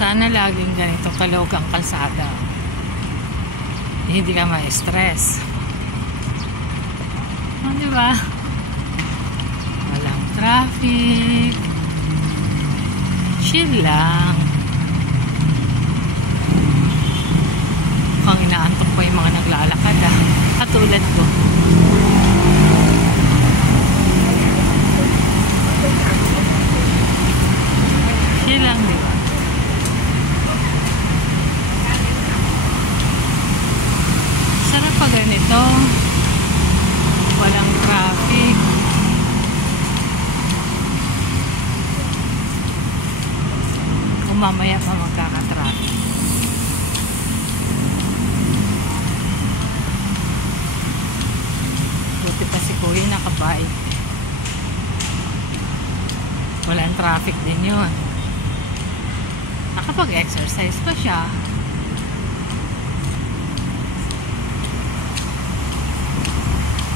Sana laging ganito kalog ang kalsada. Hindi ka ma-stress. Oh, diba? Walang traffic. Chill lang. Mukhang inaantok pa yung mga naglalakad katulad ko. Chill lang, diba? Sarap pa ganito. Walang traffic. Kung mamaya pa magkaka-traffic. Buti pa si Kuya nakabike. Walang traffic din yun. Nakapag-exercise pa siya.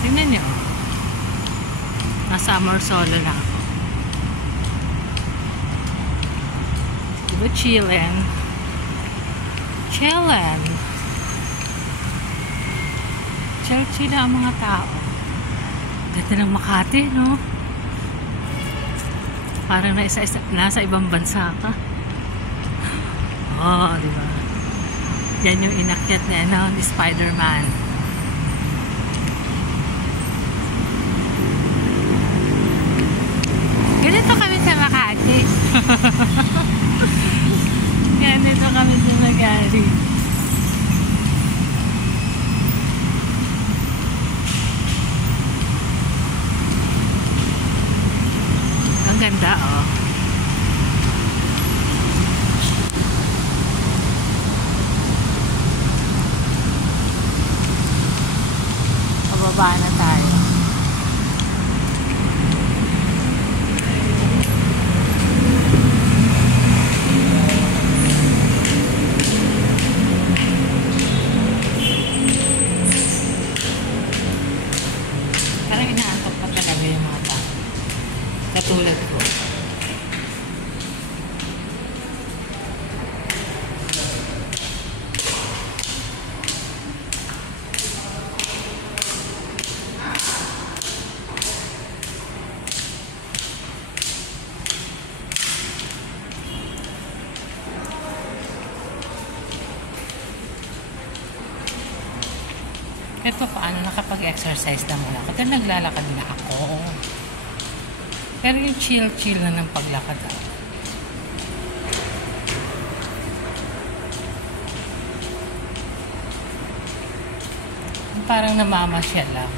Tingnan nyo. Nasa solo lang. Diba chillin'? Chillin'. Chill ang mga tao. Ganda ng Makati, no? Parang nasa ibang bansa ka. Oh, diba? Yan yung inakyat na ni Spider-Man. Ganito kami sa Makati. Ganito kami sa Makati. Ang ganda, oh. Pababa na tayo. Parang inaantok pa talaga yung mga tao. Katulad ko. Ito paano nakapag-exercise na muna ako. Dahil naglalakad na ako. Pero yung chill na ng paglakad ako. Parang namamasyal lang.